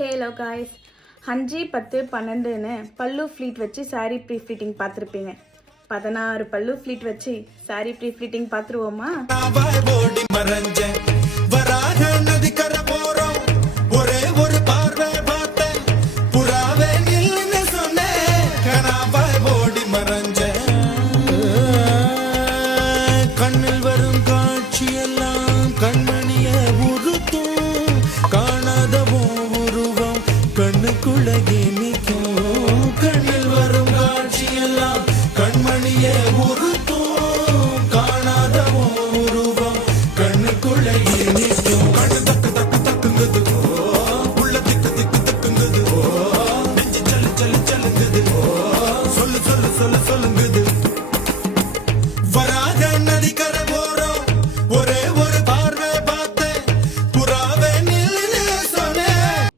Hello guys, 5, 10, 12ன்னு பல்லு pleat வச்சு sari pre fleeting பார்த்துருப்பீங்க. 16 பல்லு ஃப்ளீட் வச்சு சாரீ ப்ரீ ஃப்ளீட்டிங் பார்த்துருவோமா? கண்ணில் வரும் காட்சியெல்லாம் கண்மணிய உறுத்தும், காணாத உருவம் கண்ணுக்குள்ளே நிற்கும். கண்ணில் வரும் காட்சியெல்லாம் கண்மணிய உரு